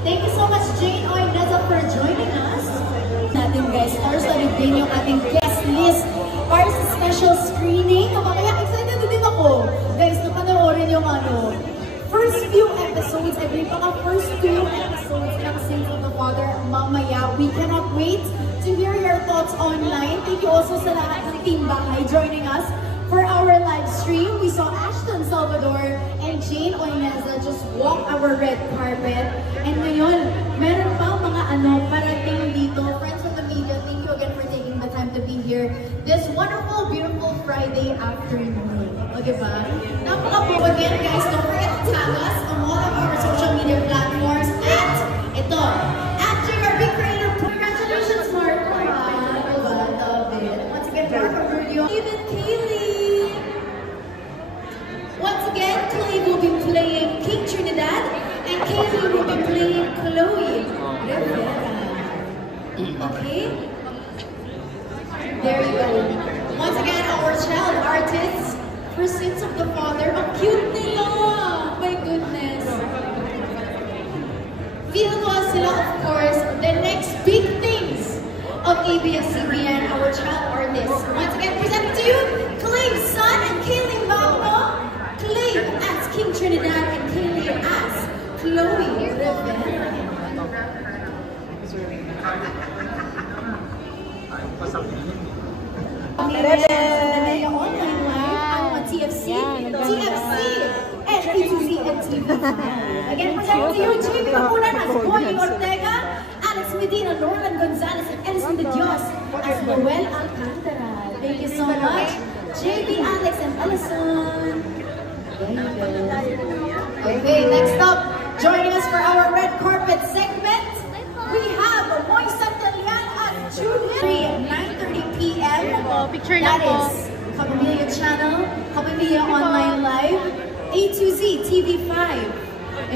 Thank you so much, Jane Oineza, for joining us. Natin guys, star-studded din yung ating guest list para sa special screening. Kaya excited din ako. Guys, napanoorin yung first few episodes, I believe mga first few episodes ng Sins of the Father mamaya. We cannot wait to hear your thoughts online. Thank you also sa lahat ng Team Bahay joining us for our live stream. We saw Ashton Salvador and Jane Oineza just walk our red carpet. And ngayon, meron pa mga parating dito. Friends of the media, thank you again for taking the time to be here this wonderful, beautiful Friday afternoon. O, diba? Napaka-po again, guys. Don't forget to tag us on all of our social media platforms at ito, at JRB Creator. Congratulations, Marco. Love it. Once again, Marco Brudio. Even Kaylee. Once again, Clay will be playing King Trinidad, and Kaylee will be playing Chloe Rivera. Okay? There you go. Once again, our child artists for Sins of the Father. Ang cute nila! My goodness. Feel ko sila, of course, the next big things of ABS-CBN, our child artists. Once again, presenting to you, Clay's son and Kaylee Mamo. Clay as King Trinidad and Kaylee as Chloe Rivera. Online live on TFC, and E2Z and TV. Again, presenting to you, JB Kapunan as Boy Ortega, Alex Medina, Norman Gonzalez, and Edison De Dios as Noel Alcantara. Thank you so much, JB, Alex, and Ellison. Okay, next up, joining us for our red carpet segment, we have Moy Santelian at June 9:30 p.m. That is Kapamilya Channel, Kapamilya Online Live, A2Z TV5.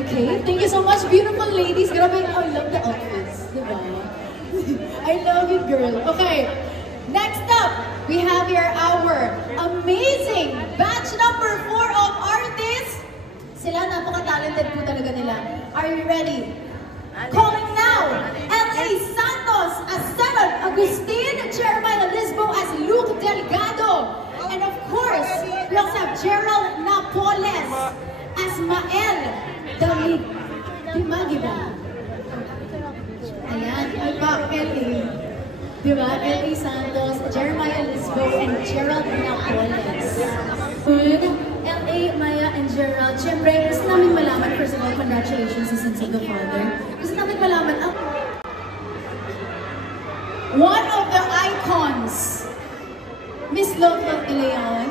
Okay, thank you so much, beautiful ladies. Grabe, I love the outfits, diba? I love it, girl. Okay, next up, we have here our amazing batch number 4 of artists. Sila, napaka-talented po talaga nila. Are you ready? Calling now, L.A. Santos as Seven Agustin, Jeremiah Lisbo as Luke Delgado, and of course, we also have Gerald Napoles as Mael Dimagiba. Ayan, ay pa, L.A. Diba? L.A. Santos, Jeremiah Lisbo, and Gerald Napoles. Good. L.A., Maya, and Gerald. Siyempre, gusto namin malaman, first of all, congratulations sa Sins of the Father. Gusto namin malaman, one of the icons, Miss Love de Leon.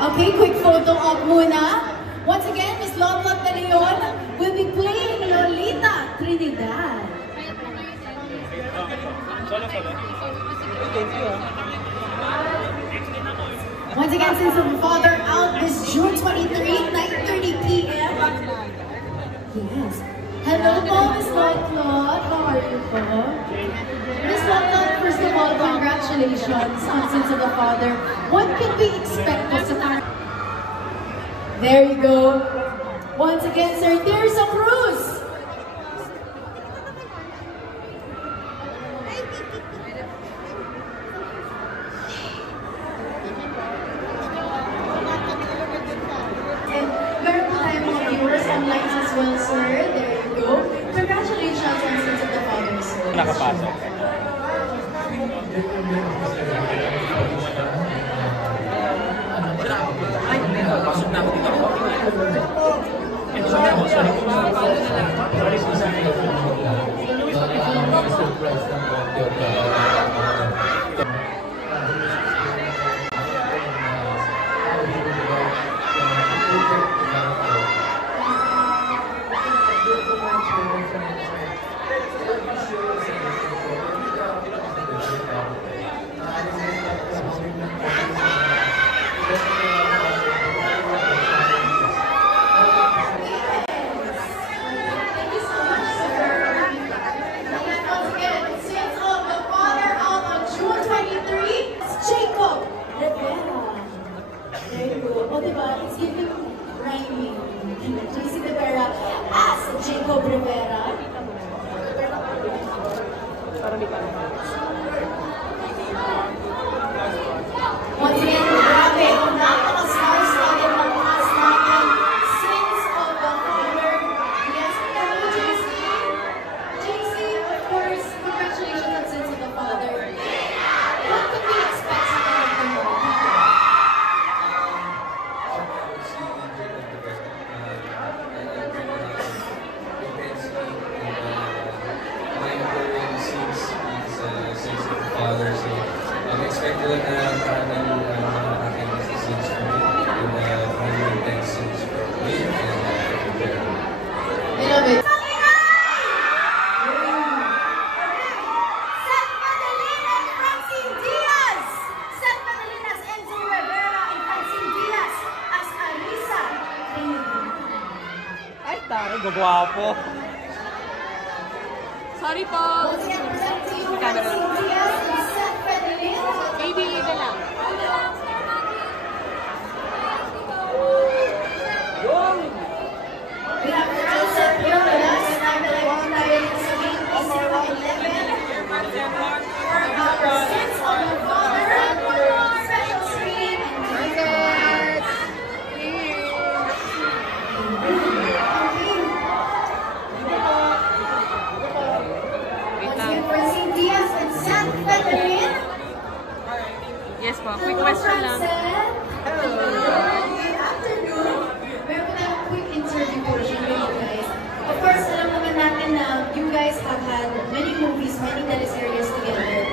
Okay, quick photo op muna. Once again, Miss Love de Leon will be playing Lolita Trinidad. Once again, Sins of the Father out this June 23, 9:30 p.m. Yes. Hello po, Miss Claude. How are you po? Miss Claude, first of all, congratulations on Sins of the Father. What can we expect sa time? There you go. Once again, Sir Tirsa Cruz. Well, sir, there you go. Congratulations on Sins of the Father, sir. Nakapasok. Pasok na ako dito. Father There you go. O, diba? It's giving rhyming. JC Rivera as Jacob Rivera. Once again, grabe. Napaka-star-studded ang cast natin. Sins of the Father. Yes, hello, JC. JC, of course, congratulations on Sins of the Father. What could we expect sa character mo? Father, so I'm expecting na maraming aking scenes for me and maraming intense scenes for me and I love it. Ay, tari, gagwapo. Sorry po. Camera. Baby, ito lang. We have Joseph here with us. For our Sins of the Father, special screen and Francine Diaz and San Federin. Yes po, quick question lang. Good afternoon. Meron tayong quick interview portion with you guys. Of course, alam naman natin na you guys have had many movies, many teleseries together.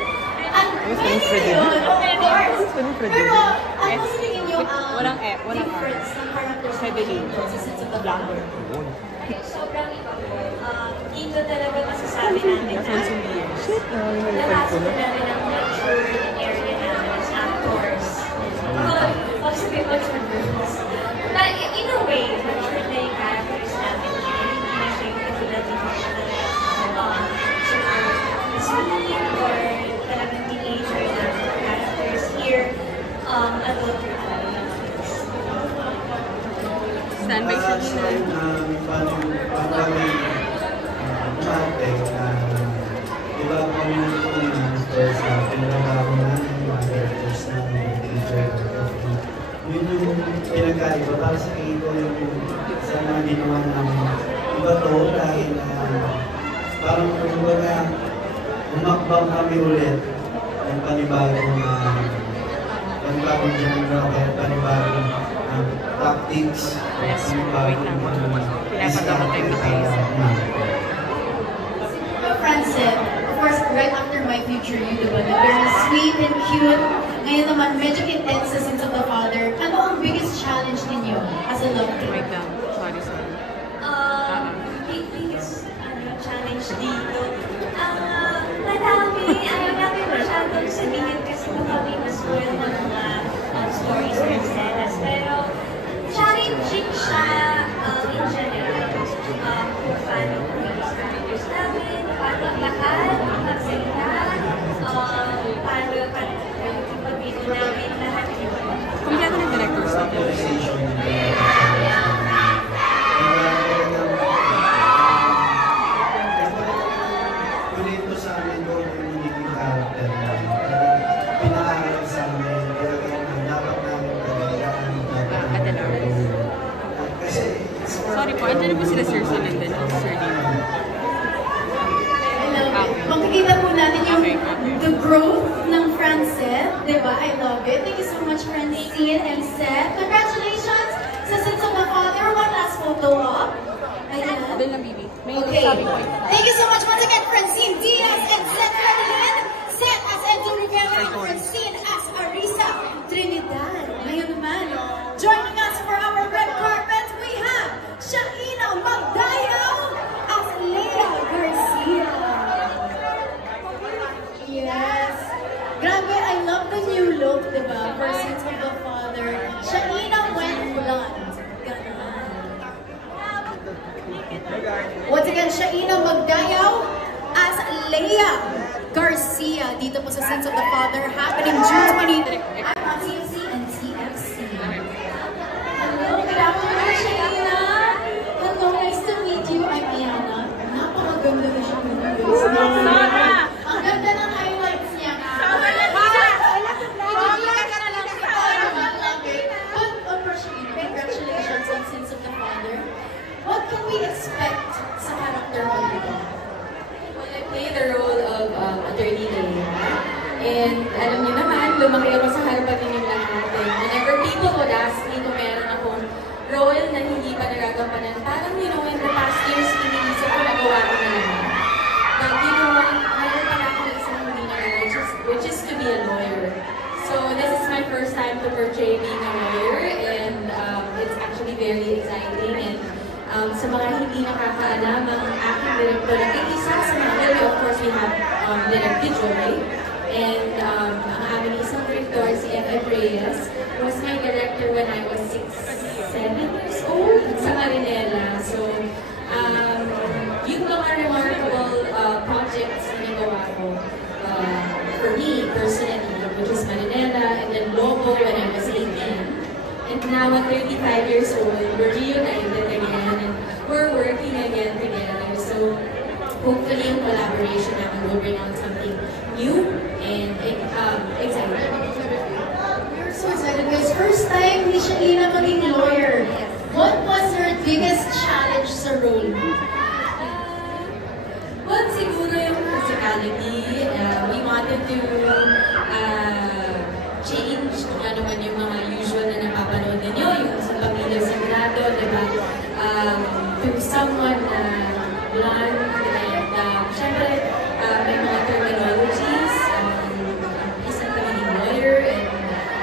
And many yun, of course. Pero, ano sa tingin nyo ang difference ng characters sa Sins of the Father? Sobrang iba po. Dito talaga masasabi natin na nakasok na rin ang mature area namin as actors. Pag-sabi ko sa girls. In a way, mature na yung characters namin here. Hindi na siya yung katulad dito siya talaga sweet or talagang teenager na characters here. Adulthood talaga. Standby siya din. Diba kami nagpunan first na pinagagawa namin yung mga characters na teacher or FD. Yun yung pinagkaiba para sa tingin ko yung sa mga ginawa namin. Iba to dahil parang kumbaga umakbang kami ulit ng panibagong genre kaya panibagong tactics. Francine, of course, right after My Future You, diba? Very sweet and cute. Ngayon naman, medyo intense sa Sins of the Father. Ano ang biggest challenge ninyo as a love team? Wait lang. Sorry. Biggest challenge dito. Madami. Ayaw namin masyadong sabihin kasi baka may mas-spoil na mga stories and scenes. Pero challenging siya in general. Kung paano yung characters namin, paano lahat, magsalita, paano yung ipapito namin lahat yun. Kumilyado ng directors natin. Pinito sa amin doon yung magiging character namin. Pinaaral sa amin, dapat namin talagaan. Kasi, Sorry po, andyan na po sila Sir Son and then Sir Dino. Makikita po natin yung the growth ng Francine, di ba? I love it. Thank you so much, Francine and Seth. Congratulations sa Sins of the Father. One last photo op. Ayan. Doon lang, Bibi. May Okay. sabi po. Thank you so much once again, Francine Diaz and Seth Ferdinand. Seth as Enzo Rivera and Francine as Arisa Trinidad. Ngayon naman, joining us for our red carpet, we have Shaina Magdayaw as Lea Garcia. Yes. Grabe, I love the new look, diba? For Sins of the Father. Shaina went blonde. Ganon. Once again, Shaina Magdayaw as Lea Garcia. Dito po sa Sins of the Father, happening June 23 at TFC and TFC. what can we expect sa character mo dito? Well, I play the role of Attorney Leia. And alam niyo naman, lumaki ako sa harapan ninyong lahat. And whenever people would ask me kung meron akong role na hindi pa nagagampanan, parang in the past years, iniisip ko nagawa ko na lang. But meron pa akong isang hindi nagawa, which is to be a lawyer. So this is my first time to portray being a lawyer, and it's actually very exciting. And sa mga hindi nakakaalam, ang aking director ay isa sa mga lawyer. Of course, we have Director Joy. And ang aming isang director, si F.F. Reyes, was my director when I was 7 years old sa Marinela. So, yung mga remarkable projects na nagawa ko for me personally, which is Marinela, and then Lobo when I was 18. And now at 35 years old, we're reunited again, and we're working again together. So, hopefully yung collaboration namin will bring out something new and exciting. We're so excited guys. First time ni Shalina maging lawyer. What was her biggest challenge sa role? Well, siguro yung physicality. We wanted to change kung ano man yung mga usual na napapanood ninyo, yung sa Pamilya Sagrado, diba? To someone na blonde, and syempre, may mga terminologies, isang pagiging lawyer, and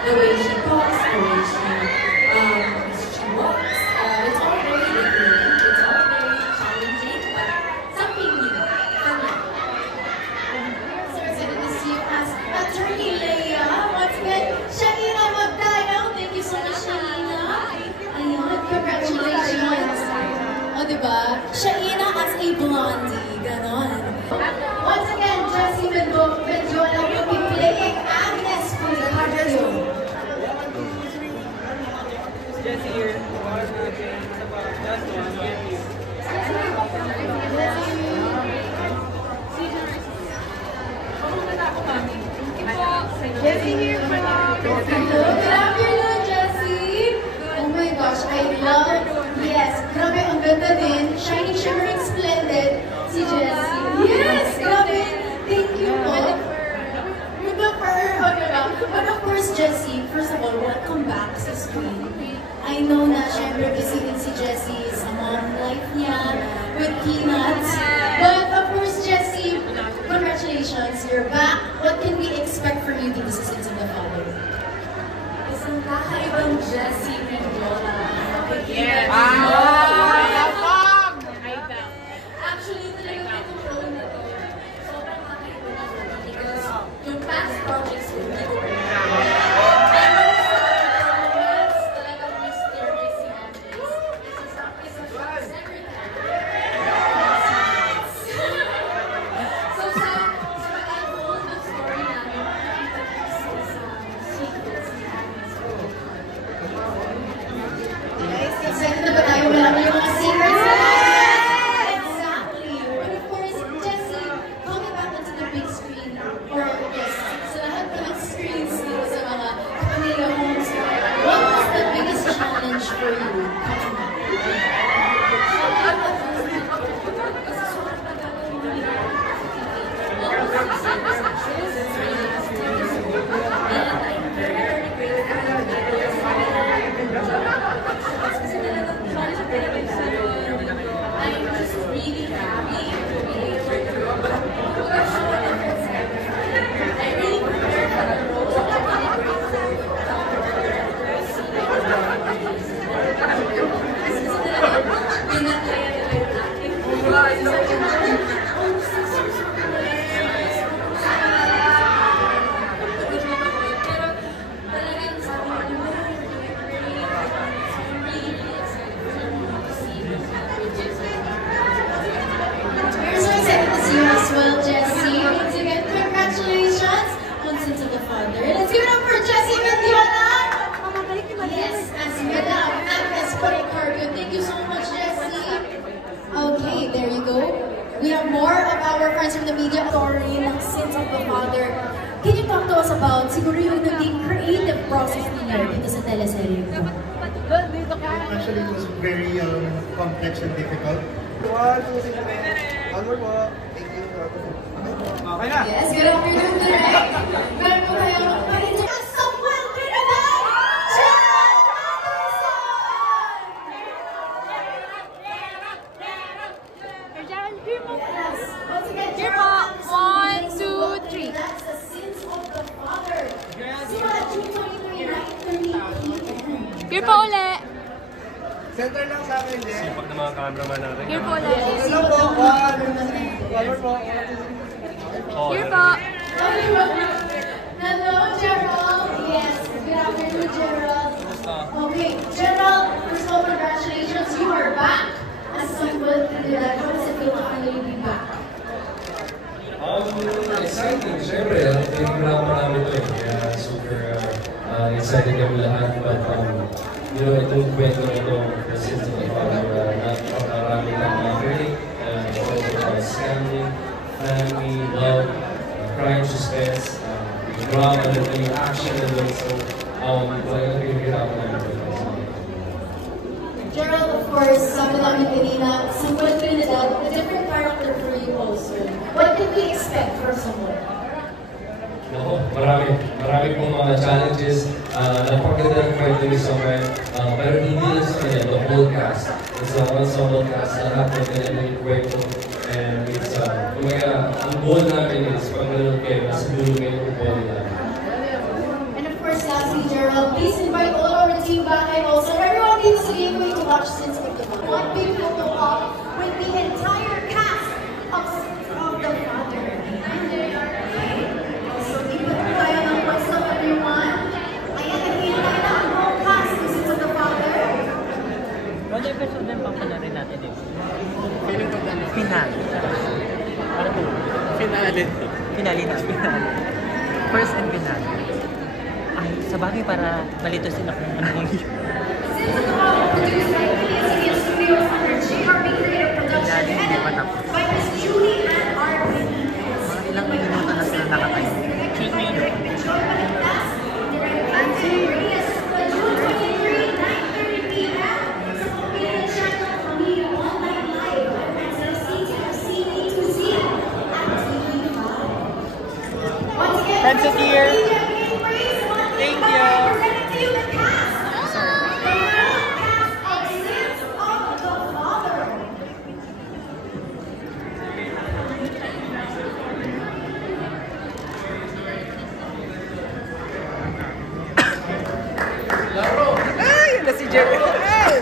the way she talks, the way she walks, it's all very different, it's all very challenging, but something new for me. So excited to see you as Attorney Leia. Once again, Shalina Magdayaw. Thank you so much, Shalina. Ayun, congratulations. O, diba? Shalina as a blondie. Ganon. Once again, Jessie Mendiola will be playing Agnes Pulicardo. Jessie here. Jessie here. Hello, good afternoon, Jessie. Oh my gosh, I love. Yes, grabe, ang ganda din. Shining, shimmering, splendid. Si Jessie. Yes, grabe. Thank you po. With the fur, but of course, Jessie, first of all, welcome back sa screen. I know na, syempre, busy din si Jessie sa mom life niya with Peanuts. But of course, Jessie, congratulations, you're back. What can we expect from you dito sa Sins of the Father? Isang kakaibang Jessie Mendiola. Yes! Actually, talaga itong role na to, sobrang kakaiba na to because yung past projects ko hindi ko rin talagang mysterious si Agnes. Isa siyang secretary. So sa pag-unfold ng story namin, makikita ko sa secrets ni Agnes. Excited na ba tayo malaman yung mga secrets na exactly. But of course, Jessie, coming back onto the big screen, or yes, sa lahat po ng screens dito sa mga Kapamilya homes, what was the biggest challenge for you coming back? I'm just really happy to be able to show a different side. I really prepared for the role. We're so excited to see you as well, Jessie. Once again, congratulations on Sins of the Father. Let's give it up for Jessie Mendiola. Yes, as Madam Agnes Pulicardo. Thank you so much, Jessie. Okay, there you go. We have more of our friends from the media story ng Sins of the Father. Can you talk to us about siguro yung naging creative process ninyo dito sa teleserye? actually it was very complex and difficult. 1, 2, 3. Onward po. Thank you. Okay na. Yes, good afternoon, Direk. Meron po tayong pag-introduce Samuel Trinidad! Gerald Anderson! Yes, once again, Gerald Anderson. 1, 2, 3. That's the Sins of the Father. Simula June 23, 9:30 p.m. Here po ulit. Center lang sa akin, eh. Sipag ng mga cameraman natin. Here po ulit. Hello po. 1, 2, 3. Onward po. Here po. Hello, Gerald. Yes, good afternoon, Gerald. Okay, Gerald, first of all, congratulations. You are back as Samuel Trinidad. How does it feel to finally be back? Exciting, syempre. Tinignan ko namin ito eh. Kaya super excited kami lahat. But, itong kwento na ito, the Sins of the Father, napakarami ng mga critic, also about scamming, family, love, crime suspense, drama, yung action na doon. So, talagang pinag-irapan namin ito. Gerald, of course, sabi namin kanina, Samuel Trinidad, a different character for you also. What can we expect from Samuel? Oo, marami pong mga challenges. Napakaganda ng kwento ni Samuel. Pero hindi lang sa kanya, the whole cast. It's a ensemble cast, lahat ng kanya yung kwento. And it's, ang goal namin is pag-along kayo, nasa dulo kayo yung goal namin. And of course, lastly, Gerald, please invite all our team back and also everyone dito sa Gateway to watch Sins of the Father. One big photo op with the entire cast of Sins of the Father. So, ipot po tayo ng what's up, everyone. Ayan, nagkita tayo ng buong cast of Sins of the Father. What episode din papanorin natin eh? Feeling ko na finale. Para po. Finale. Finale na. Finale. First and finale. Ay, sa bagay para malito sila kung ano yung Sins of the Father, produced by PSC Studios under GRP Creative Production, edited by Miss Julie and R. Benitez. mga ilang minuto na sila nakatayo. Shoot me. Enjoy by the cast, Direct Reyes, June 23, 9:30 p.m. sa Pamilya Channel, Pamilya Online Live, at sa CTFC to Z at TV5. Once again, Friends of here. Thank you. Presenting to you the cast. The full cast of Sins of the Father. Ay, yun na si Jerry. Hey!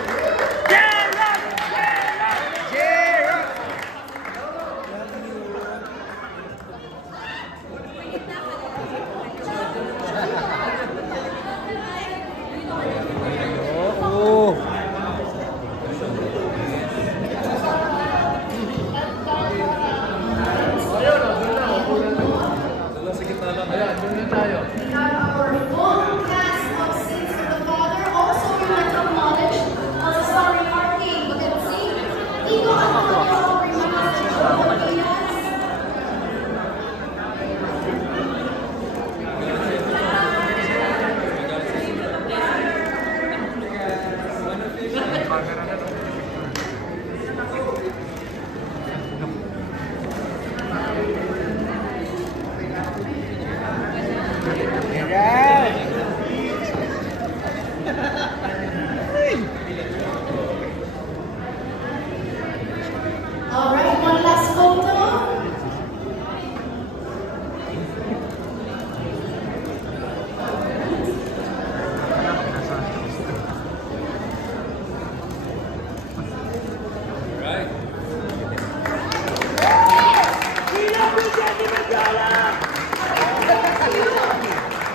We have our full cast of Sins of the Father. Also, we want to acknowledge starring party. You can see Nico Antonio, Rimas, and Joe Matias. All right, one last photo. Right.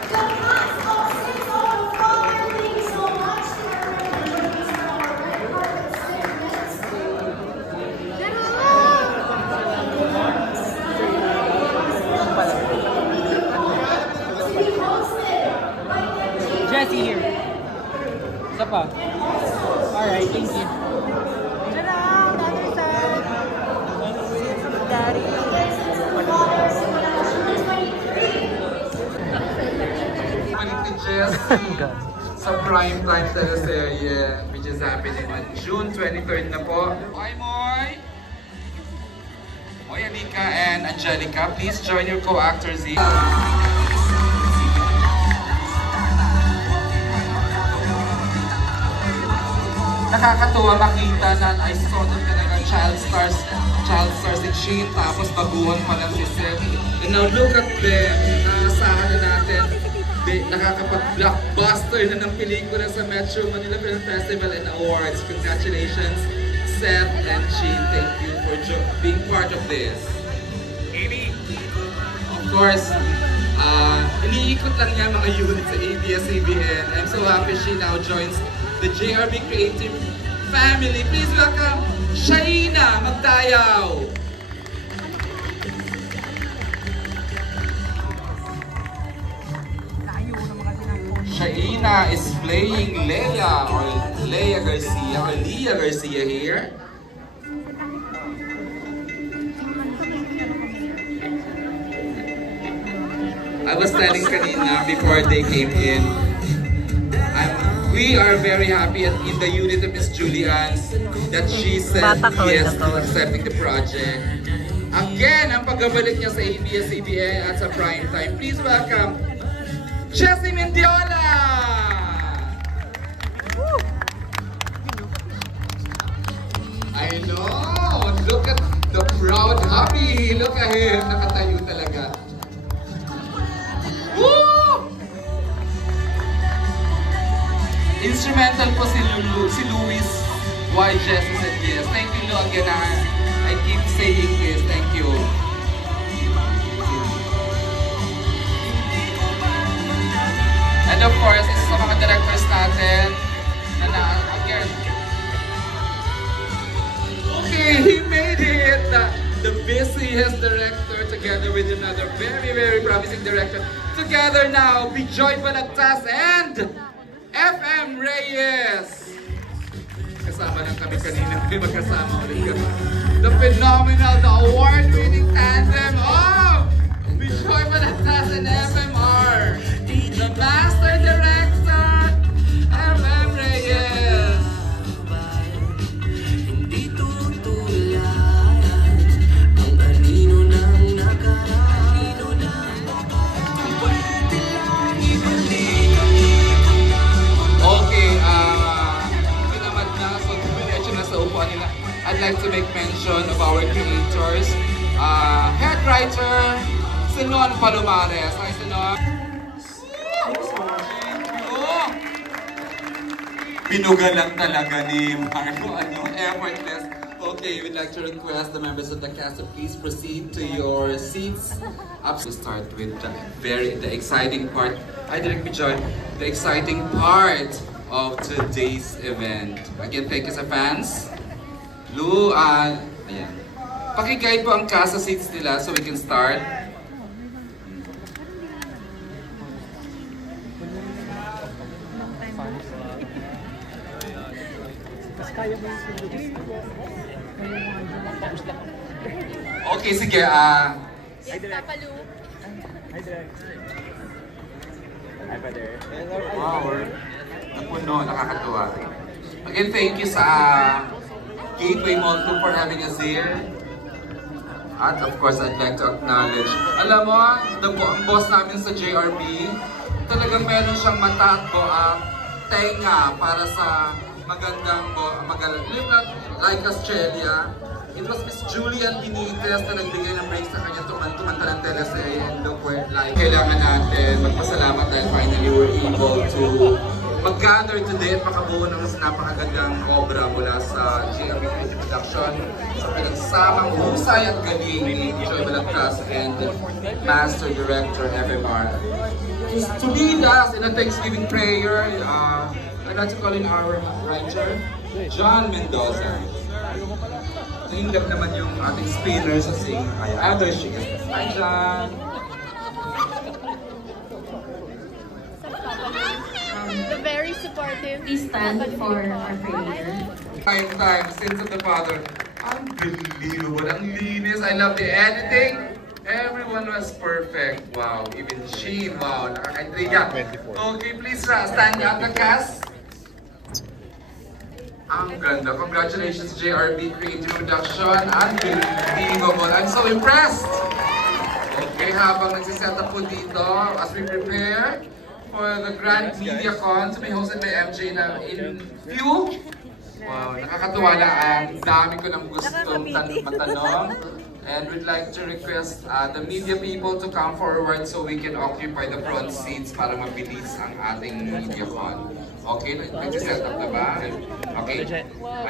The cast of Sins of the Father, thank you so much. Our red carpet segment. To be hosted by MTV. Jesse here. Isa pa. Alright, thank you. Daddy. Sins of the Father, simula June 23. God. sa primetime teleserye, which is happening on June 23rd na po. Moy Moy! Moy Alika and Angelica, please join your co-actors here. Nakakatuwa makita na ay sort of talaga child stars si Shane, tapos baguhan pa lang si Seth. And now look at them, naasahan na natin, nakakapag-blockbuster na ng pelikula sa Metro Manila Film Festival and Awards. Congratulations, Seth and Shane. Thank you for being part of this. Amy! Of course, iniikot lang niya mga units sa ABS-CBN. I'm so happy she now joins the JRB Creative family. Please welcome Shaina Magtayaw. Shaina is playing Leia or Leia Garcia or Leia Garcia here. I was telling kanina before they came in, we are very happy in the unit of Miss Julian that she said yes to accepting the project. Again, ang pagbabalik niya sa ABS-CBN at sa primetime. Please welcome Jessie Mendiola! I know! Look at the proud hubby! Look at him! Nakatayo talaga. Woo! Instrumental po si Luis why Jessie said yes. Thank you, Lord. Again, I keep saying this. Thank you. And of course, isa sa mga directors natin na again. Okay, he made it! The busiest director together with another very, very promising director. Together now, Bijoy Balagtas and FM Reyes! Kasama lang kami kanina, magkasama ulit kami. The phenomenal, the award-winning tandem of Bijoy Balagtas and FMR! The Master Director, FM Reyes! I'd like to make mention of our creators, head writer, Sinon Palomares. Hi, Sinon. Oh! Pinuga lang talaga ni Marco. Ano? Effortless. Okay, we'd like to request the members of the cast to please proceed to your seats. Up to start with the exciting part. I didn't join the exciting part of today's event. Again, thank you sa fans. Lu, ayan. Paki-guide po ang cast sa seats nila so we can start. Okay, sige. Yes, Papa Lu. Hi, Direk. Hi, Father. Wow, napuno, nakakatuwa. Again, thank you sa Gateway Mall 2 for having us here. At of course, I'd like to acknowledge, alam mo, ang boss namin sa JRB, talagang meron siyang mata at tenga para sa magandang like Australia. It was Miss Julian Benitez na nagbigay ng break sa kanya tumanta ng teleserye and look where like kailangan natin magpasalamat dahil finally we're able to mag-gather today at makabuo ng mas napakagandang obra mula sa JRB Creative Production sa pinagsamang husay at galing ni Bijoy Balagtas and Master Director FMR. To lead us in a Thanksgiving prayer, I'd like to call in our writer, John Mendoza. Nainggap naman yung ating spinner sa sing. There she is. Hi, John! The very supportive. Please stand for our prayer. Time, Sins of the Father. Unbelievable. Ang linis. I love the editing. Everyone was perfect. Wow, even Jean. Wow, nakaka-intriga. Okay, please stand up the cast. Ang ganda. Congratulations, JRB Creative Production. Unbelievable. I'm so impressed. Okay, habang nagsiset up po dito, as we prepare for the Grand MediaCon to be hosted by MJ na in few. Wow, nakakatuwa lang. Ang dami ko ng gustong matanong. And we'd like to request the media people to come forward so we can occupy the front seats para mabilis ang ating MediaCon. Okay, nag-set up na ba? Okay.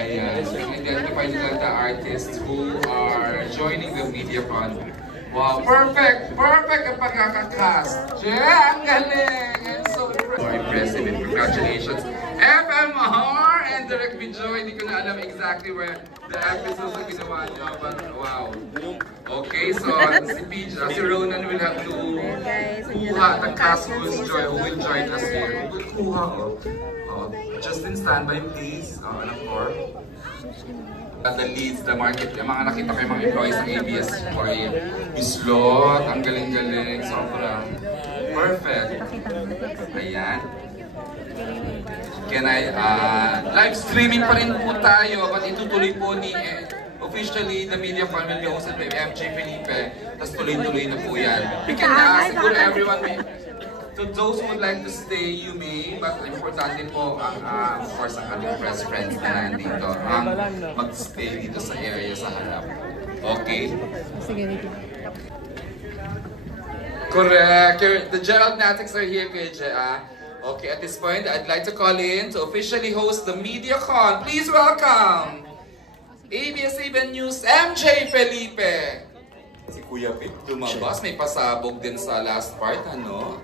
Ayan, so identify nila the artists who are joining the MediaCon. Wow, perfect! Perfect ang pagkakakast! Yeah, ang galing! I'm so impressive and congratulations! FMR and Direct Video, hindi ko na alam exactly where the episodes na ginawa nyo, but wow. Okay, so si Ronan will have to kuha the cast who will join us here. Kuha, Justin, standby please. Alam ko. The leads, the market, yung mga nakita ko yung mga employees ng ABS-CBN. Bislot, ang galing-galing, sobrang perfect. Ayan. Can I, live streaming pa rin po tayo, but itutuloy po ni, officially, the MediaCon will be hosted by MJ Felipe, tapos tuloy-tuloy na po yan. We can siguro everyone may, so those who would like to stay, you may, but importante po ang, of course, ang ating press friends na nandito, ang mag-stay dito sa area sa harap. Okay? Correct. The Gerald Natics are here, KJ. Okay, at this point, I'd like to call in to officially host the MediaCon. Please welcome ABS-CBN News, MJ Felipe. Si Kuya Pete lumabas, may pasabog din sa last part, ano?